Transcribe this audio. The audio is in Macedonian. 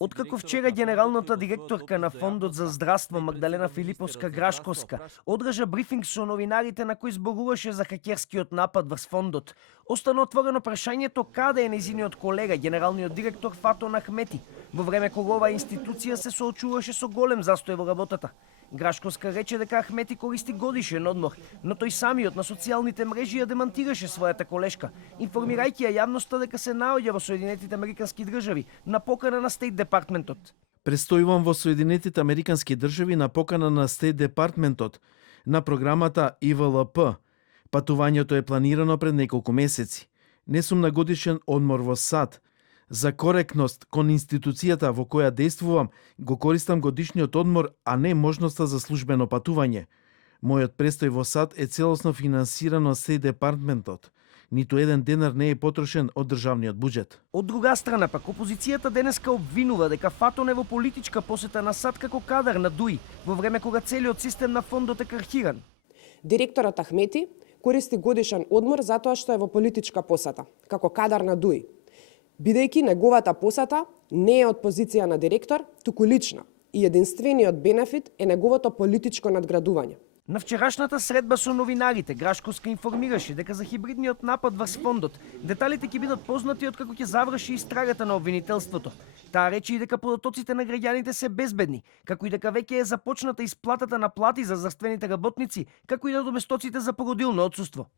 Откако вчера генералната директорка на Фондот за здравство Магдалена Филиповска-Грашковска одржа брифинг со новинарите на кој зборуваше за хакерскиот напад врз фондот, остана отворено прашањето каде е нејзиниот колега, генералниот директор Фатон Ахмети, во време кога оваа институција се соочуваше со голем застој во работата. Грашковска рече дека Ахмети користи годишен одмор, но тој самиот на социјалните мрежи ја демантираше својата колешка, информирајќи ја јавноста дека се наоѓа во Соединетите Американски држави на покана на Стейт Департментот. Престојувам во Соединетите Американски држави на покана на Стейт Департментот на програмата ИВЛП. Патувањето е планирано пред неколку месеци. Не сум на годишен одмор во САД. За коректност кон институцијата во која действувам, го користам годишниот одмор, а не можноста за службено патување. Мојот престој во САД е целосно финансиран од Стейт Департментот. Ниту еден денар не е потрошен од државниот буџет. Од друга страна пак, опозицијата денеска обвинува дека Фатон е во политичка посета на САД како кадар на ДУИ, во време кога целиот систем на фондот е крахиран. Директорот Ахмети користи годишен одмор затоа што е во политичка посета, како кадар на ДУИ. Бидејќи неговата посета не е од позиција на директор, туку лична, и единствениот бенефит е неговото политичко надградување. На вчерашната средба со новинарите, Грашковска информираше дека за хибридниот напад врз фондот деталите ќе бидат познати откако ќе заврши истрагата на обвинителството. Таа рече и дека податоците на граѓаните се безбедни, како и дека веќе е започната исплатата на плати за здравствените работници, како и на доместоците за породилно отсуство.